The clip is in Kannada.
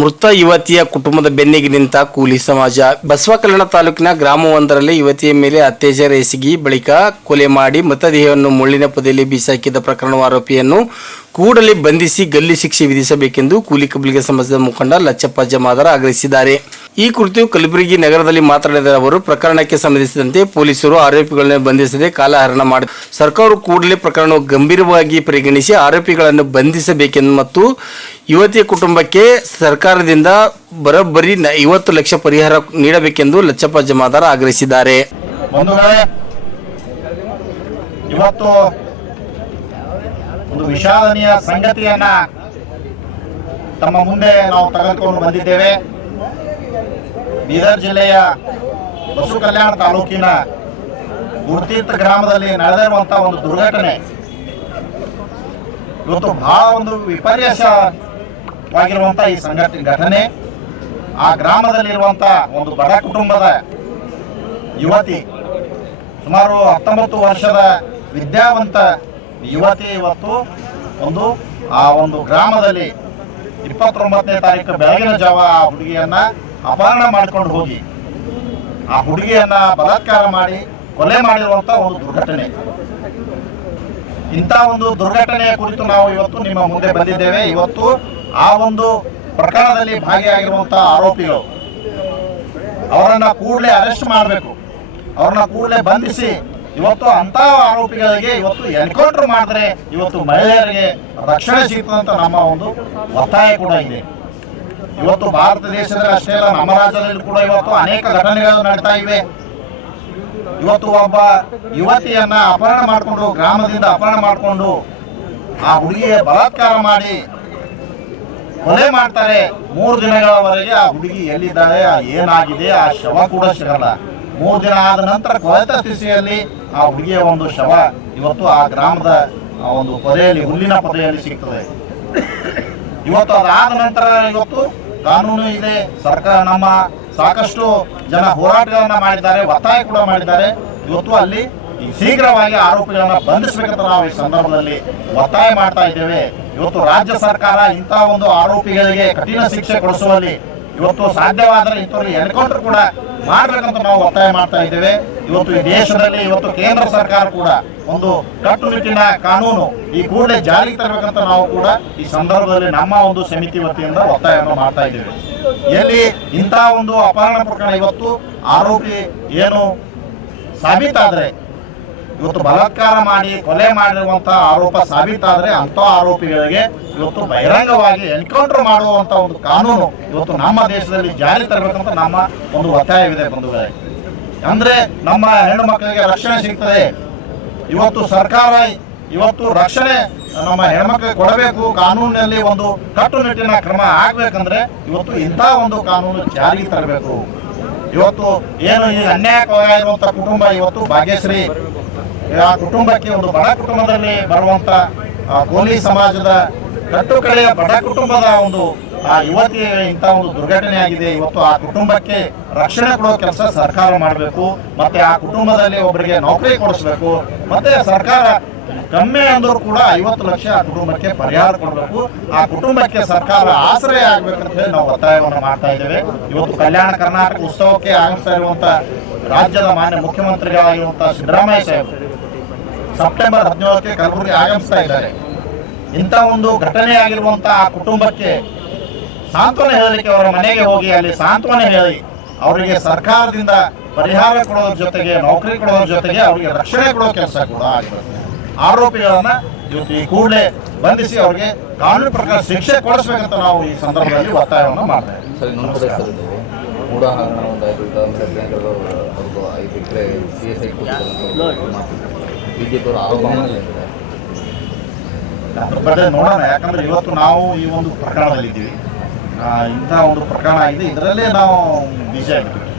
ಮೃತ ಯುವತಿಯ ಕುಟುಂಬದ ಬೆನ್ನಿಗೆ ನಿಂತ ಕೂಲಿ ಸಮಾಜ. ಬಸವಕಲ್ಯಾಣ ತಾಲೂಕಿನ ಗ್ರಾಮವೊಂದರಲ್ಲಿ ಯುವತಿಯ ಮೇಲೆ ಅತ್ಯಾಚಾರ ಎಸಗಿ ಬಳಿಕ ಕೊಲೆ ಮಾಡಿ ಮೃತದೇಹವನ್ನು ಮುಳ್ಳಿನ ಪೊದೆಯಲ್ಲಿ ಬೀಸಾಕಿದ ಪ್ರಕರಣ ಆರೋಪಿಯನ್ನು ಕೂಡಲೇ ಬಂಧಿಸಿ ಗಲ್ಲು ಶಿಕ್ಷೆ ವಿಧಿಸಬೇಕೆಂದು ಕೂಲಿ ಕಬ್ಬಿಗ ಸಮಾಜದ ಮುಖಂಡ ಲಚ್ಚಪ್ಪ ಜಮಾದಾರ ಆಗ್ರಹಿಸಿದ್ದಾರೆ. ಈ ಕುರಿತು ಕಲಬುರಗಿ ನಗರದಲ್ಲಿ ಮಾತನಾಡಿದ ಅವರು, ಪ್ರಕರಣಕ್ಕೆ ಸಂಬಂಧಿಸಿದಂತೆ ಪೊಲೀಸರು ಆರೋಪಿಗಳನ್ನು ಬಂಧಿಸದೆ ಕಾಲಹರಣ ಮಾಡಿ ಸರ್ಕಾರ ಕೂಡಲೇ ಪ್ರಕರಣ ಗಂಭೀರವಾಗಿ ಪರಿಗಣಿಸಿ ಆರೋಪಿಗಳನ್ನು ಬಂಧಿಸಬೇಕೆಂದು ಮತ್ತು ಯುವತಿಯ ಕುಟುಂಬಕ್ಕೆ ಸರ್ಕಾರದಿಂದ ಬರೋಬ್ಬರಿ 50 ಲಕ್ಷ ಪರಿಹಾರ ನೀಡಬೇಕೆಂದು ಲಚ್ಚಪ್ಪ ಜಮಾದಾರ ಆಗ್ರಹಿಸಿದ್ದಾರೆ. ಇವತ್ತು ಒಂದು ವಿಷಾದನೀಯ ಸಂಗತಿಯನ್ನ ತಮ್ಮ ಮುಂದೆ ನಾವು ತೆಗೆದುಕೊಂಡು ಬಂದಿದ್ದೇವೆ. ಬೀದರ್ ಜಿಲ್ಲೆಯ ಬಸವಕಲ್ಯಾಣ ತಾಲೂಕಿನ ಗುರುತೀರ್ಥ ಗ್ರಾಮದಲ್ಲಿ ನಡೆದಿರುವಂತಹ ಒಂದು ದುರ್ಘಟನೆ ಇವತ್ತು ಬಹಳ ಒಂದು ವಿಪರ್ಯಾಸವಾಗಿರುವಂತಹ ಈ ಘಟನೆ. ಆ ಗ್ರಾಮದಲ್ಲಿರುವಂತಹ ಒಂದು ಬಡ ಕುಟುಂಬದ ಯುವತಿ, ಸುಮಾರು 19 ವರ್ಷದ ವಿದ್ಯಾವಂತ ಯುವತಿ ಇವತ್ತು ಆ ಒಂದು ಗ್ರಾಮದಲ್ಲಿ 29ನೇ ತಾರೀಕು ಬೆಳಗಿನ ಜಾವ ಆ ಹುಡುಗಿಯನ್ನ ಅಪಹರಣ ಮಾಡಿಕೊಂಡು ಹೋಗಿ ಆ ಹುಡುಗಿಯನ್ನ ಬಲಾತ್ಕಾರ ಮಾಡಿ ಕೊಲೆ ಮಾಡಿರುವಂತ ಒಂದು ದುರ್ಘಟನೆ. ಇಂಥ ಒಂದು ದುರ್ಘಟನೆಯ ಕುರಿತು ನಾವು ಇವತ್ತು ನಿಮ್ಮ ಮುಂದೆ ಬಂದಿದ್ದೇವೆ. ಇವತ್ತು ಆ ಒಂದು ಪ್ರಕರಣದಲ್ಲಿ ಭಾಗಿಯಾಗಿರುವಂತಹ ಆರೋಪಿಗಳು, ಅವರನ್ನ ಕೂಡಲೇ ಅರೆಸ್ಟ್ ಮಾಡಬೇಕು, ಅವ್ರನ್ನ ಕೂಡಲೇ ಬಂಧಿಸಿ ಇವತ್ತು ಅಂತ ಆರೋಪಿಗಳಿಗೆ ಇವತ್ತು ಎನ್ಕೌಂಟರ್ ಮಾಡಿದ್ರೆ ಇವತ್ತು ಮಹಿಳೆಯರಿಗೆ ರಕ್ಷಣೆ ಸಿಗ್ತದಂತ ನಮ್ಮ ಒಂದು ಒತ್ತಾಯ ಕೂಡ ಇದೆ. ಇವತ್ತು ಭಾರತ ದೇಶದಲ್ಲಿ ಅಷ್ಟೇ ಅಲ್ಲ, ನಮ್ಮ ರಾಜ್ಯದಲ್ಲಿ ಕೂಡ ಇವತ್ತು ಅನೇಕ ಘಟನೆಗಳು ನಡೀತಾ ಇವೆ. ಇವತ್ತು ಒಬ್ಬ ಯುವತಿಯನ್ನ ಅಪಹರಣ ಮಾಡಿಕೊಂಡು, ಗ್ರಾಮದಿಂದ ಅಪಹರಣ ಮಾಡಿಕೊಂಡು ಆ ಹುಡುಗಿಯ ಬಲಾತ್ಕಾರ ಮಾಡಿ ಕೊಲೆ ಮಾಡ್ತಾರೆ. 3 ದಿನಗಳವರೆಗೆ ಆ ಹುಡುಗಿ ಎಲ್ಲಿದ್ದಾಳೆ, ಏನಾಗಿದೆ, ಆ ಶವ ಕೂಡ ಸಿಗಲ್ಲ. 3 ದಿನ ಆದ ನಂತರ ಕೊಳೆತ ಸ್ಥಿತಿಯಲ್ಲಿ ಆ ಹುಡುಗಿಯ ಒಂದು ಶವ ಇವತ್ತು ಆ ಗ್ರಾಮದ ಒಂದು ಪೊದೆಯಲ್ಲಿ, ಹುಲ್ಲಿನ ಪೊದೆಯಲ್ಲಿ ಸಿಗ್ತದೆ. ಇವತ್ತು ಅದಾದ ನಂತರ ಇವತ್ತು ಕಾನೂನು ಇದೆ, ಸರ್ಕಾರ ನಮ್ಮ ಸಾಕಷ್ಟು ಜನ ಹೋರಾಟಗಳನ್ನ ಮಾಡಿದ್ದಾರೆ, ಒತ್ತಾಯ ಕೂಡ ಮಾಡಿದ್ದಾರೆ. ಇವತ್ತು ಅಲ್ಲಿ ಶೀಘ್ರವಾಗಿ ಆರೋಪಿಗಳನ್ನ ಬಂಧಿಸಬೇಕಂತ ನಾವು ಈ ಸಂದರ್ಭದಲ್ಲಿ ಒತ್ತಾಯ ಮಾಡ್ತಾ ಇದ್ದೇವೆ. ಇವತ್ತು ರಾಜ್ಯ ಸರ್ಕಾರ ಇಂಥ ಒಂದು ಆರೋಪಿಗಳಿಗೆ ಕಠಿಣ ಶಿಕ್ಷೆ ಕೊಡಿಸುವಲ್ಲಿ ಇವತ್ತು ಸಾಧ್ಯವಾದರೆ ಇಂಥವ್ರಿಗೆ ಎನ್ಕೌಂಟರ್ ಕೂಡ ಮಾಡಬೇಕಂತ ನಾವು ಒತ್ತಾಯ ಮಾಡ್ತಾ ಇದ್ದೇವೆ. ಇವತ್ತು ಈ ದೇಶದಲ್ಲಿ ಇವತ್ತು ಕೇಂದ್ರ ಸರ್ಕಾರ ಕೂಡ ಒಂದು ಕಟ್ಟುನಿಟ್ಟಿನ ಕಾನೂನು ಈ ಕೂಡಲೇ ಜಾರಿಗೆ ತರಬೇಕಂತ ನಾವು ಕೂಡ ಈ ಸಂದರ್ಭದಲ್ಲಿ ನಮ್ಮ ಒಂದು ಸಮಿತಿ ವತಿಯಿಂದ ಒತ್ತಾಯವನ್ನು ಮಾಡ್ತಾ ಇದ್ದೇವೆ. ಎಲ್ಲಿ ಇಂಥ ಒಂದು ಅಪಹರಣ ಪ್ರಕರಣ ಇವತ್ತು ಆರೋಪಿ ಏನು ಸಾಬೀತಾದ್ರೆ, ಇವತ್ತು ಬಲಾತ್ಕಾರ ಮಾಡಿ ಕೊಲೆ ಮಾಡಿರುವಂತಹ ಆರೋಪ ಸಾಬೀತಾದ್ರೆ ಅಂತ ಆರೋಪಿಗಳಿಗೆ ಇವತ್ತು ಬಹಿರಂಗವಾಗಿ ಎನ್ಕೌಂಟರ್ ಮಾಡುವಂತ ಒಂದು ಕಾನೂನು ಇವತ್ತು ನಮ್ಮ ದೇಶದಲ್ಲಿ ಜಾರಿ ತರಬೇಕಂತ ನಮ್ಮ ಒಂದು ಒತ್ತಾಯವಿದೆ ಬಂಧುಗಳೇ. ಅಂದ್ರೆ ನಮ್ಮ ಹೆಣ್ಣು ಮಕ್ಕಳಿಗೆ ರಕ್ಷಣೆ ಸಿಗ್ತದೆ. ಇವತ್ತು ಸರ್ಕಾರ ಇವತ್ತು ರಕ್ಷಣೆ ನಮ್ಮ ಹೆಣ್ಮಕ್ಳಿಗೆ ಕೊಡಬೇಕು. ಕಾನೂನಿನಲ್ಲಿ ಒಂದು ಕಟ್ಟುನಿಟ್ಟಿನ ಕ್ರಮ ಆಗ್ಬೇಕಂದ್ರೆ ಇವತ್ತು ಇಂಥ ಒಂದು ಕಾನೂನು ಜಾರಿಗೆ ತರಬೇಕು. ಇವತ್ತು ಏನು ಈ ಅನ್ಯಾಯಕ್ಕೊಳಗಾಗಿರುವಂತ ಕುಟುಂಬ ಇವತ್ತು ಭಾಗ್ಯಶ್ರೀ, ಆ ಕುಟುಂಬಕ್ಕೆ ಒಂದು ಬಡ ಕುಟುಂಬದಲ್ಲಿ ಬರುವಂತ ಕೋಲಿ ಸಮಾಜದ ಕಟ್ಟುಕಡೆಯ ಬಡ ಕುಟುಂಬದ ಒಂದು ಆ ಯುವತಿ ಇಂಥ ಒಂದು ದುರ್ಘಟನೆ ಆಗಿದೆ. ಇವತ್ತು ಆ ಕುಟುಂಬಕ್ಕೆ ರಕ್ಷಣೆ ಕೊಡೋ ಕೆಲಸ ಸರ್ಕಾರ ಮಾಡಬೇಕು. ಮತ್ತೆ ಆ ಕುಟುಂಬದಲ್ಲಿ ಒಬ್ಬರಿಗೆ ನೌಕರಿ ಕೊಡಿಸ್ಬೇಕು. ಮತ್ತೆ ಸರ್ಕಾರ ಕಮ್ಮಿ ಅಂದ್ರೂ ಕೂಡ 50 ಲಕ್ಷ ಆ ಕುಟುಂಬಕ್ಕೆ ಪರಿಹಾರ ಕೊಡಬೇಕು. ಆ ಕುಟುಂಬಕ್ಕೆ ಸರ್ಕಾರ ಆಶ್ರಯ ಆಗ್ಬೇಕಂತ ಹೇಳಿ ನಾವು ಒತ್ತಾಯವನ್ನು ಮಾಡ್ತಾ ಇದ್ದೇವೆ. ಇವತ್ತು ಕಲ್ಯಾಣ ಕರ್ನಾಟಕ ಉತ್ಸವಕ್ಕೆ ಆಗಮಿಸ್ತಾ ಇರುವಂತ ರಾಜ್ಯದ ಮಾನ್ಯ ಮುಖ್ಯಮಂತ್ರಿಗಳಾಗಿರುವಂತಹ ಸಿದ್ದರಾಮಯ್ಯ ಸಾಹೇಬರು ಸೆಪ್ಟೆಂಬರ್ 17ಕ್ಕೆ ಕಲಬುರಗಿ ಆಗಮಿಸ್ತಾ ಇದ್ದಾರೆ. ಇಂಥ ಒಂದು ಘಟನೆ ಆಗಿರುವಂತಹ ಆ ಕುಟುಂಬಕ್ಕೆ ಸಾಂತ್ವನ ಹೇಳಲಿಕ್ಕೆ ಅವರ ಮನೆಗೆ ಹೋಗಿ ಅಲ್ಲಿ ಸಾಂತ್ವನ ಹೇಳಿ ಅವರಿಗೆ ಸರ್ಕಾರದಿಂದ ಪರಿಹಾರ ಕೊಡೋದ್ರ ಜೊತೆಗೆ, ನೌಕರಿ ಕೊಡೋದ್ರ ಜೊತೆಗೆ ಅವರಿಗೆ ರಕ್ಷಣೆ ಕೊಡೋ ಕೆಲಸ ಕೂಡ ಆಗಿರುತ್ತೆ. ಆರೋಪಿಗಳನ್ನ ಇವತ್ತು ಈ ಕೂಡಲೇ ಬಂಧಿಸಿ ಅವರಿಗೆ ಕಾನೂನು ಪ್ರಕಾರ ಶಿಕ್ಷೆ ಕೊಡಿಸ್ಬೇಕಂತ ನಾವು ಈ ಸಂದರ್ಭದಲ್ಲಿ ಒತ್ತಾಯವನ್ನು ಮಾಡ್ತೇವೆ. ಅದ್ರ ಬಗ್ಗೆ ನೋಡೋಣ. ಯಾಕಂದ್ರೆ ಇವತ್ತು ನಾವು ಈ ಒಂದು ಪ್ರಕರಣದಲ್ಲಿ ಇದ್ದೀವಿ, ಇಂಥ ಒಂದು ಪ್ರಕರಣ ಆಗಿದೆ, ಇದರಲ್ಲೇ ನಾವು ಬಿಜಿ ಆಗಿದ್ದೀವಿ.